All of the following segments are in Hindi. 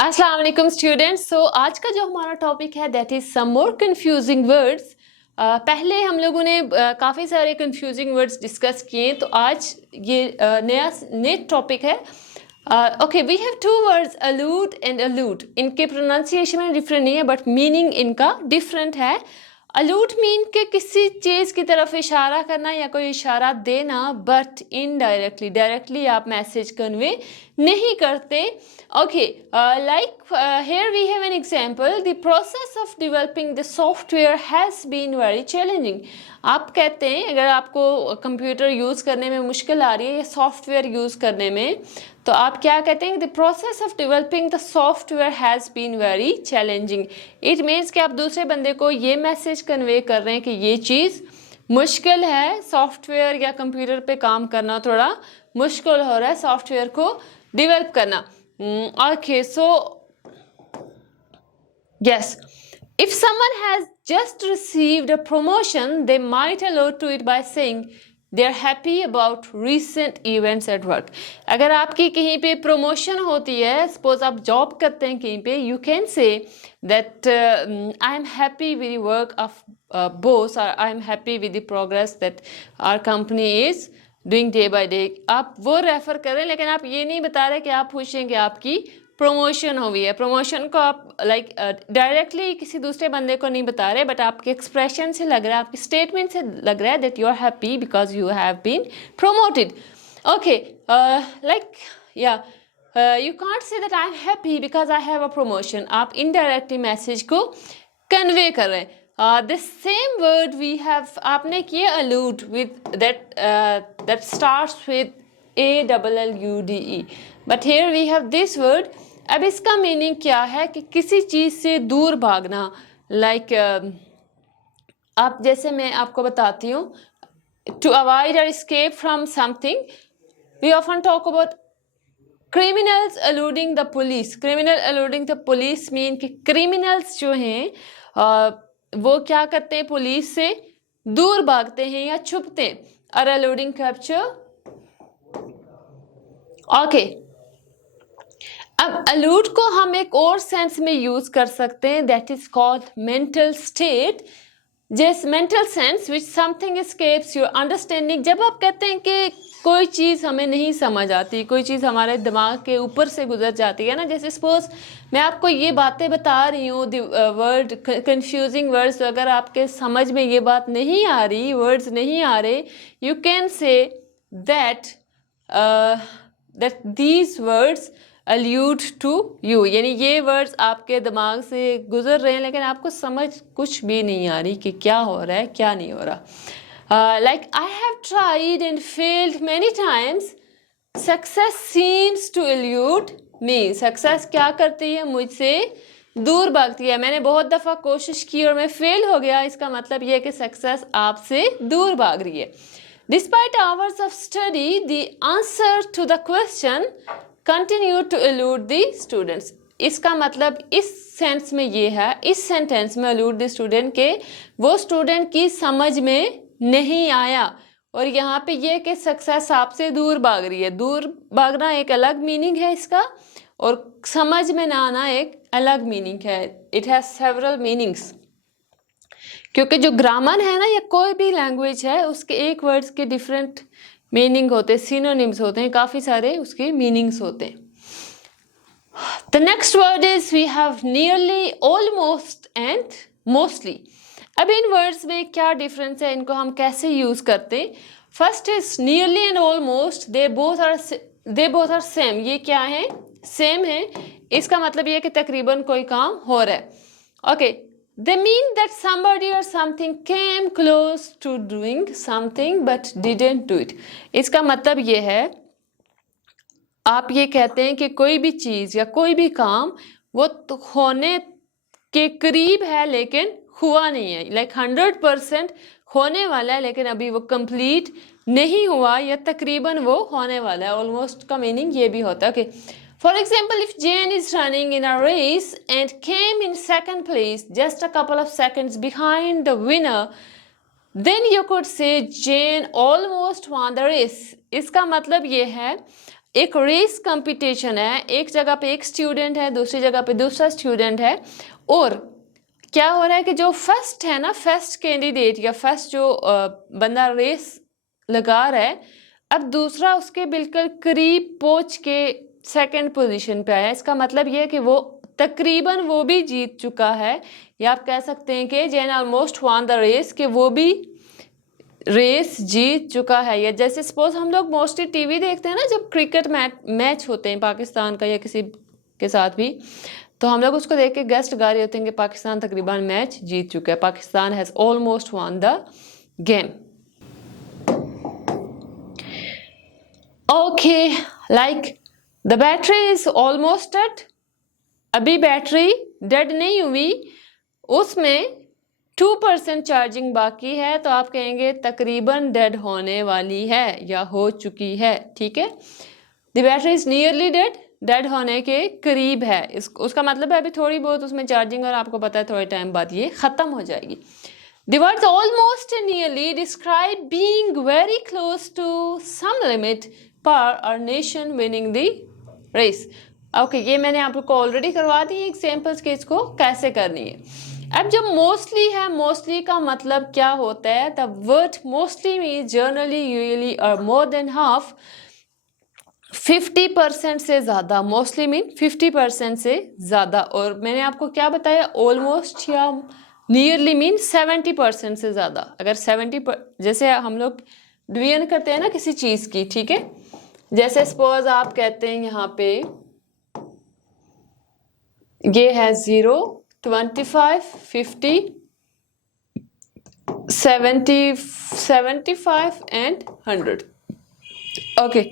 अस्सलाम वालेकुम स्टूडेंट्स। सो आज का जो हमारा टॉपिक है that is some more confusing words. पहले हम लोगों ने काफ़ी सारे कंफ्यूजिंग वर्ड्स डिस्कस किए, तो आज ये नया टॉपिक है। Okay, we have two words aloud and allowed. इनके प्रोनाउंसिएशन में डिफरेंट नहीं है बट मीनिंग इनका डिफरेंट है। अलूड मीन के किसी चीज़ की तरफ इशारा करना या कोई इशारा देना, बट इनडायरेक्टली, डायरेक्टली आप मैसेज कन्वे नहीं करते। Okay, like here we have an example. The process of developing the software has been very challenging. आप कहते हैं अगर आपको कंप्यूटर यूज़ करने में मुश्किल आ रही है या सॉफ्टवेयर यूज़ करने में, तो आप क्या कहते हैं? The process of developing the software has been very challenging. It means कि आप दूसरे बंदे को ये मैसेज कन्वे कर रहे हैं कि ये चीज़ मुश्किल है, सॉफ्टवेयर या कंप्यूटर पे काम करना थोड़ा मुश्किल हो रहा है, सॉफ्टवेयर को डेवलप करना। Okay, so yes, if someone has just received a promotion, they might allude to it by saying they're happy about recent events at work. अगर आपकी कहीं पे प्रमोशन होती है, सपोज आप जॉब करते हैं कहीं पे, you can say that I am happy with the work of boss, or I am happy with the progress that our company is doing day by day. आप वो रेफर करें, लेकिन आप ये नहीं बता रहे कि आप खुश हैं कि आपकी प्रमोशन हुई है। प्रमोशन को आप डायरेक्टली किसी दूसरे बंदे को नहीं बता रहे, बट आपके एक्सप्रेशन से लग रहा है, आपकी स्टेटमेंट से लग रहा है that you are happy because you have been promoted. Okay, you can't say that I am happy because I have a promotion. आप इनडायरेक्टली मैसेज को कन्वे कर रहे हैं। The same word we have, आपने किए allude with that starts with ALLUDE, but here we have this word. अब इसका मीनिंग क्या है कि किसी चीज़ से दूर भागना, like आप जैसे मैं आपको बताती हूँ, to avoid or escape from something, we often talk about criminals eluding the police. Criminal eluding the police mean कि criminals जो हैं वो क्या करते हैं, पुलिस से दूर भागते हैं या छुपते हैं। और eluding capture। ओके, अब elude को हम एक और सेंस में यूज कर सकते हैं, that is called mental state. जिस mental sense which something escapes your understanding. जब आप कहते हैं कि कोई चीज़ हमें नहीं समझ आती, कोई चीज़ हमारे दिमाग के ऊपर से गुजर जाती है ना, जैसे सपोज मैं आपको ये बातें बता रही हूँ, वर्ड कंफ्यूजिंग वर्ड्स, अगर आपके समझ में ये बात नहीं आ रही, वर्ड्स नहीं आ रहे, you can say that these words allude to you, यानी ये वर्ड्स आपके दिमाग से गुजर रहे हैं लेकिन आपको समझ कुछ भी नहीं आ रही कि क्या हो रहा है क्या नहीं हो रहा। Like I have tried and failed many times, success seems to elude me. Success क्या करती है, मुझसे दूर भागती है। मैंने बहुत दफ़ा कोशिश की और मैं फेल हो गया, इसका मतलब ये है कि सक्सेस आपसे दूर भाग रही है। Despite hours of study, the answer to the question continue to elude the students. इसका मतलब इस सेंस में ये है, इस सेंटेंस में elude the student के वो स्टूडेंट की समझ में नहीं आया, और यहाँ पे ये कि सक्सेस आपसे दूर भाग रही है। दूर भागना एक अलग मीनिंग है इसका, और समझ में ना आना एक अलग मीनिंग है। इट हैज सेवरल मीनिंग्स, क्योंकि जो ग्रामर है ना या कोई भी लैंग्वेज है, उसके एक वर्ड्स के डिफरेंट मीनिंग होते हैं, सिनोनिम्स होते हैं, काफ़ी सारे उसके मीनिंग्स होते हैं। The next word is we have nearly, almost and mostly. अब इन वर्ड्स में क्या डिफरेंस है, इनको हम कैसे यूज़ करते हैं? First is nearly and almost, they both are same. ये क्या है, सेम है। इसका मतलब ये है कि तकरीबन कोई काम हो रहा है। Okay, they mean that somebody or something came close to doing something but didn't do it. इसका मतलब ये है, आप ये कहते हैं कि कोई भी चीज़ या कोई भी काम वो तो होने के करीब है लेकिन हुआ नहीं है, लाइक 100% होने वाला है लेकिन अभी वो कंप्लीट नहीं हुआ, या तकरीबन वो होने वाला है। ऑलमोस्ट का मीनिंग ये भी होता है कि for example, if Jane is running in a race and came in second place, just a couple of seconds behind the winner, then you could say Jane almost won the race. इसका मतलब ये है एक रेस कंपटीशन है, एक जगह पे एक स्टूडेंट है, दूसरी जगह पे दूसरा स्टूडेंट है, और क्या हो रहा है कि जो फर्स्ट है ना, फर्स्ट कैंडिडेट या फर्स्ट जो बंदा रेस लगा रहा है, अब दूसरा उसके बिल्कुल करीब पहुंच के सेकंड पोजीशन पे आया। इसका मतलब ये है कि वो तकरीबन वो भी जीत चुका है, या आप कह सकते हैं कि Jain almost won the race, कि वो भी रेस जीत चुका है। या जैसे सपोज हम लोग मोस्टली टीवी देखते हैं ना, जब क्रिकेट मैच होते हैं पाकिस्तान का या किसी के साथ भी, तो हम लोग उसको देख के गेस्ट गा रहे होते हैं कि पाकिस्तान तकरीबन मैच जीत चुका है, Pakistan has almost won the game. Okay, like the battery is almost dead, अभी बैटरी डेड नहीं हुई, उसमें 2% चार्जिंग बाकी है, तो आप कहेंगे तकरीबन डेड होने वाली है या हो चुकी है। ठीक है, the battery is nearly dead, dead होने के करीब है। उसका मतलब है अभी थोड़ी बहुत उसमें चार्जिंग, और आपको पता है थोड़े टाइम बाद ये ख़त्म हो जाएगी। The words almost and nearly describe being very close to some limit per our nation winning the race. Okay, ये मैंने आप लोग को ऑलरेडी करवा दी एग्जाम्पल्स के इसको कैसे करनी है। अब जब मोस्टली है, मोस्टली का मतलब क्या होता है? The word mostly means generally, usually और मोर देन हाफ, 50% से ज़्यादा। मोस्टली मीन 50% से ज़्यादा। और मैंने आपको क्या बताया, ऑलमोस्ट या नियरली मीन 70% से ज़्यादा। अगर 70 जैसे हम लोग डिवीजन करते हैं ना किसी चीज़ की, ठीक है, जैसे सपोज आप कहते हैं यहाँ पे ये है 0, 25, 50, 70, 75 एंड 100। ओके,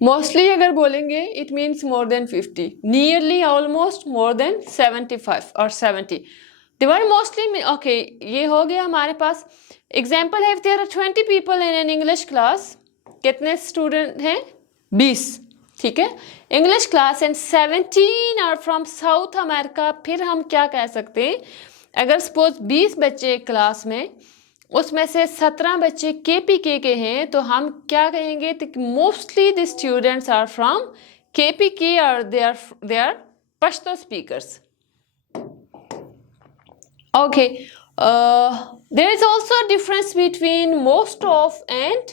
मोस्टली अगर बोलेंगे it means more than 50, nearly almost more than 75 और 70। The word mostly, okay, ये हो गया हमारे पास। एग्जाम्पल है, if there are 20 people in an English class, कितने स्टूडेंट हैं? 20, ठीक है, English class, and 17 are from South America. फिर हम क्या कह सकते हैं, अगर सपोज 20 बच्चे क्लास में, उसमें से 17 बच्चे KPK के हैं, तो हम क्या कहेंगे, mostly the students are from KPK और they are Pashto speakers. Okay, there is also a difference between most of and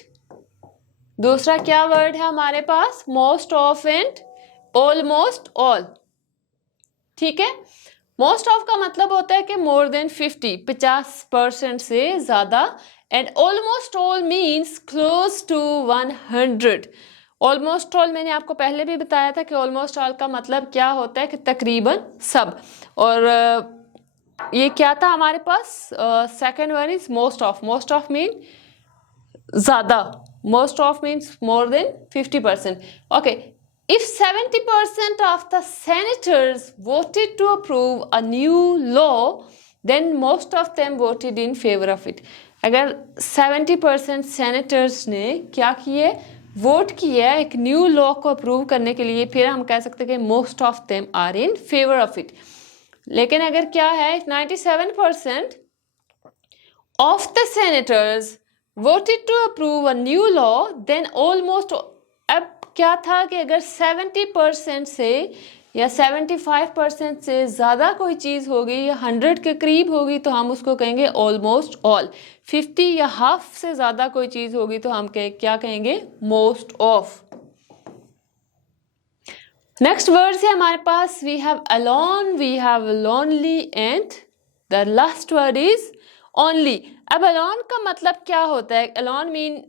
दूसरा क्या वर्ड है हमारे पास, most of and almost all। ठीक है, most of का मतलब होता है कि more than 50% से ज़्यादा, and almost all means close to 100। almost all मैंने आपको पहले भी बताया था कि almost all का मतलब क्या होता है कि तकरीबन सब। और ये क्या था हमारे पास, second one is most of. Most of mean ज़्यादा, most of means more than 50%। Okay, if 70% of the senators voted to approve a new law, then most of them voted in favor of it। अगर 70% senators ने क्या किए, वोट किया एक न्यू लॉ को अप्रूव करने के लिए, फिर हम कह सकते हैं कि most of them are in favour of it. लेकिन अगर क्या है, 97% of the senators voted to approve a new law, then almost, अब क्या था कि अगर 70% से या 75% से ज़्यादा कोई चीज़ होगी या 100 के करीब होगी, तो हम उसको कहेंगे ऑलमोस्ट ऑल। 50 या हाफ से ज़्यादा कोई चीज़ होगी तो हम क्या कहेंगे, मोस्ट ऑफ। नेक्स्ट वर्ड है हमारे पास, we have alone, we have lonely, and the last word is only. अब अलोन का मतलब क्या होता है, अलोन मीन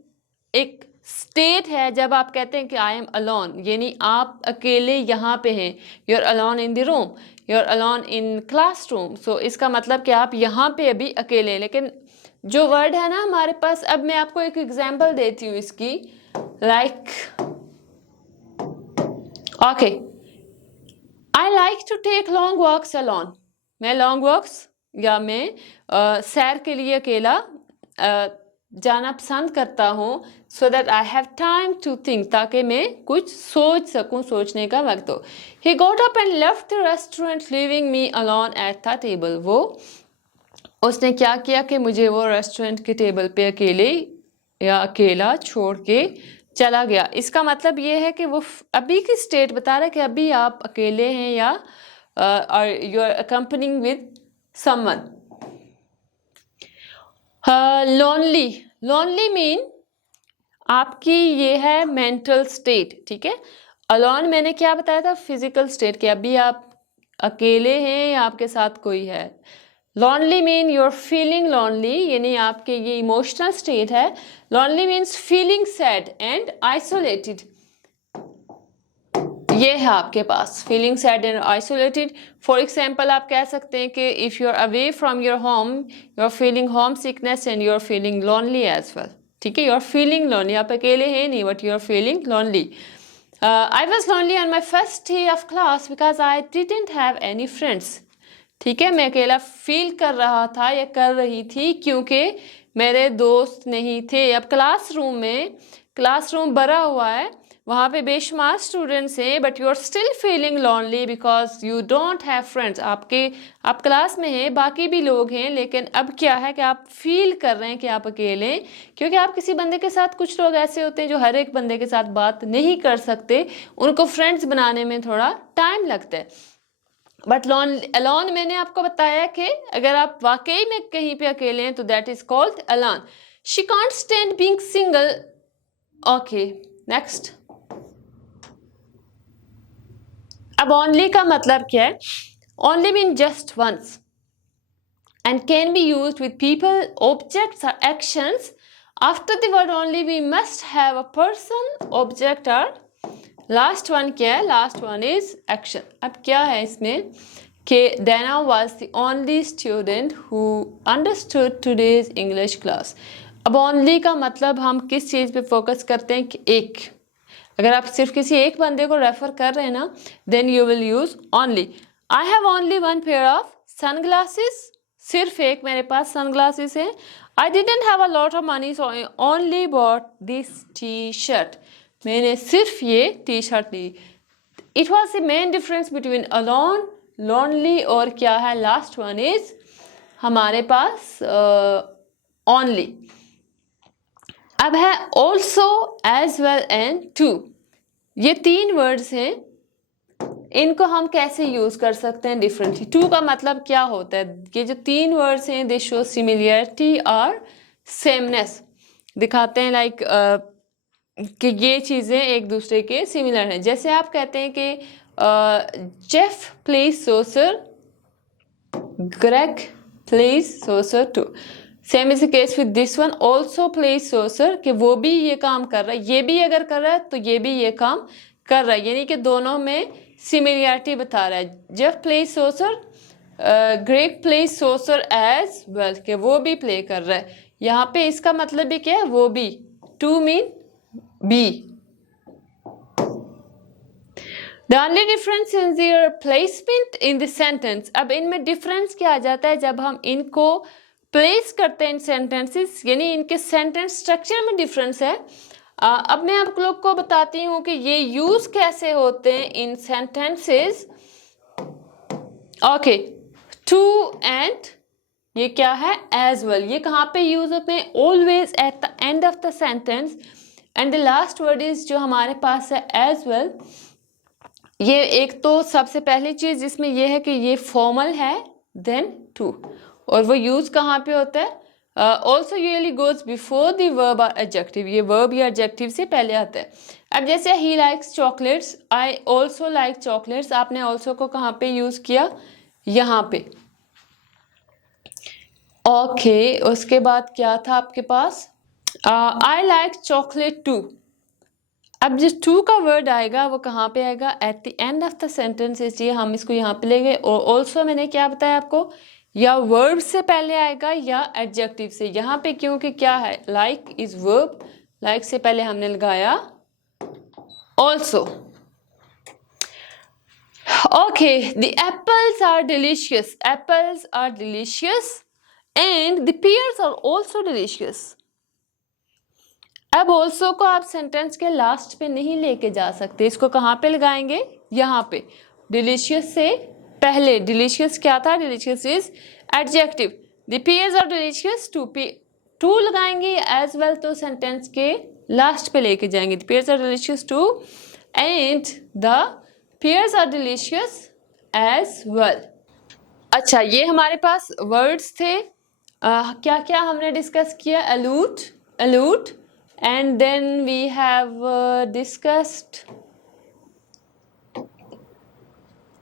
एक स्टेट है जब आप कहते हैं कि आई एम अलोन, यानी आप अकेले यहाँ पे हैं, you are alone in the room, you are alone in classroom. So इसका मतलब कि आप यहाँ पे अभी अकेले हैं। लेकिन जो वर्ड है ना हमारे पास, अब मैं आपको एक एग्जाम्पल देती हूँ इसकी, like okay, I like to take long walks alone. मैं लॉन्ग वॉक्स या मैं सैर के लिए अकेला जाना पसंद करता हूँ, so that I have time to think, ताकि मैं कुछ सोच सकूँ, सोचने का वक्त हो। He got up and left the restaurant leaving me alone at the table. उसने क्या किया कि मुझे वो रेस्टोरेंट के टेबल पे अकेला छोड़ के चला गया। इसका मतलब ये है कि वो अभी की स्टेट बता रहा है कि अभी आप अकेले हैं या you are accompanying with someone. Lonely, lonely mean आपकी ये है मेंटल स्टेट, ठीक है। अलोन मैंने क्या बताया था, फिजिकल स्टेट, कि अभी आप अकेले हैं या आपके साथ कोई है। Lonely mean your feeling lonely, यानी आपके ये इमोशनल स्टेट है। Lonely means feeling sad and isolated, ये है आपके पास, feeling sad and isolated. For example आप कह सकते हैं कि if you are away from your home you are feeling homesickness and you are feeling lonely as well, ठीक है। यू आर फीलिंग लॉनली, आप अकेले हैं नहीं, but you are feeling lonely. I was lonely on my first day of class because I didn't have any friends, ठीक है। मैं अकेला फील कर रहा था या कर रही थी क्योंकि मेरे दोस्त नहीं थे। अब क्लासरूम में, क्लासरूम भरा हुआ है, वहाँ पे बेशुमार स्टूडेंट्स हैं, but you are still feeling lonely because you don't have friends. आप क्लास में हैं, बाकी भी लोग हैं, लेकिन अब क्या है कि आप फील कर रहे हैं कि आप अकेले हैं, क्योंकि आप किसी बंदे के साथ, कुछ लोग ऐसे होते हैं जो हर एक बंदे के साथ बात नहीं कर सकते, उनको फ्रेंड्स बनाने में थोड़ा टाइम लगता है। बट अलोन मैंने आपको बताया कि अगर आप वाकई में कहीं पे अकेले हैं तो that is called alone. She can't stand being single. Okay, next. अब ओनली का मतलब क्या है? Only mean just once and can be used with people, objects or actions. After the word only we must have a person, object or last one क्या है? Last one is action. अब क्या है इसमें कि Dana was the only student who understood today's English class। अब only का मतलब हम किस चीज़ पे फोकस करते हैं कि एक, अगर आप सिर्फ किसी एक बंदे को रेफर कर रहे हैं ना, then you will use only। I have only one pair of sunglasses, सिर्फ एक मेरे पास सनग्लासेस है। I didn't have a lot of money so I only bought this t-shirt, मैंने सिर्फ ये टी शर्ट ली। It was the main difference between alone, lonely और क्या है लास्ट वन इज हमारे पास ओनली। अब है also, as well and too, ये तीन वर्ड्स हैं, इनको हम कैसे यूज कर सकते हैं डिफरेंटली। टू का मतलब क्या होता है? ये जो तीन वर्ड्स हैं दे शो सिमिलरिटी और सेमनेस, दिखाते हैं लाइक कि ये चीज़ें एक दूसरे के सिमिलर हैं। जैसे आप कहते हैं कि Jeff plays soccer, Greg plays soccer too. Same is the case with this one, also plays soccer, कि वो भी ये काम कर रहा है, ये भी अगर कर रहा है तो ये भी ये काम कर रहा है, यानी कि दोनों में सिमिलरिटी बता रहा है। Jeff plays soccer, Greg plays soccer as well, कि वो भी प्ले कर रहा है। यहाँ पे इसका मतलब भी क्या है? वो भी। Too mean B. The only difference is their placement in the sentence। अब इनमें डिफरेंस क्या आ जाता है जब हम इनको प्लेस करते हैं इन सेंटेंसेस, यानी इनके सेंटेंस स्ट्रक्चर में डिफरेंस है। अब मैं आप लोग को बताती हूँ कि ये यूज कैसे होते हैं इन सेंटेंसेस। ओके, टू एंड ये क्या है? As well. ये कहाँ पे यूज होते हैं? Always at the end of the sentence. And the last word is जो हमारे पास है एज वेल। ये एक तो सबसे पहली चीज जिसमें ये है कि ये फॉर्मल है, देन टू, और वो यूज कहाँ पे होता है? Also usually goes before the verb और एडजेक्टिव, ये वर्ब या एडजेक्टिव से पहले आता है। अब जैसे he likes chocolates, I also like chocolates, आपने ऑल्सो को कहाँ पे यूज किया? यहाँ पे। ओके, उसके बाद क्या था आपके पास? I like chocolate too. अब जिस टू का वर्ड आएगा वो कहाँ पे आएगा? Eight the end of the sentence, इसलिए हम इसको यहाँ पे ले गए। और ऑल्सो मैंने क्या बताया आपको? या वर्ब से पहले आएगा या एडजेक्टिव से। यहाँ पे क्योंकि क्या है? लाइक इज वर्ब, लाइक से पहले हमने लगाया also. Okay, the apples are delicious, apples are delicious and the pears are also delicious. अब ऑल्सो को आप सेंटेंस के लास्ट पे नहीं लेके जा सकते, इसको कहाँ पे लगाएंगे? यहाँ पे। डिलीशियस से पहले, डिलीशियस क्या था? Delicious is adjective. The pears are delicious, too लगाएंगे एज वेल, तो सेंटेंस के लास्ट पे लेके जाएंगे. The pears are delicious too and the pears are delicious as well. अच्छा, ये हमारे पास वर्ड्स थे. क्या क्या हमने डिस्कस किया? allude and then we have discussed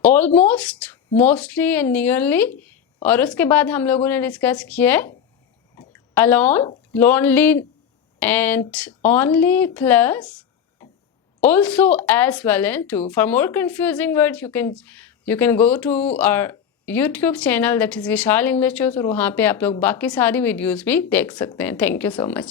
almost, mostly and nearly. और उसके बाद हम लोगों ने डिस्कस किया alone, lonely and only plus also as well and too. For more confusing words you can go to our YouTube channel that is Vishal English, और वहाँ पे आप लोग बाकी सारी वीडियोस भी देख सकते हैं. Thank you so much.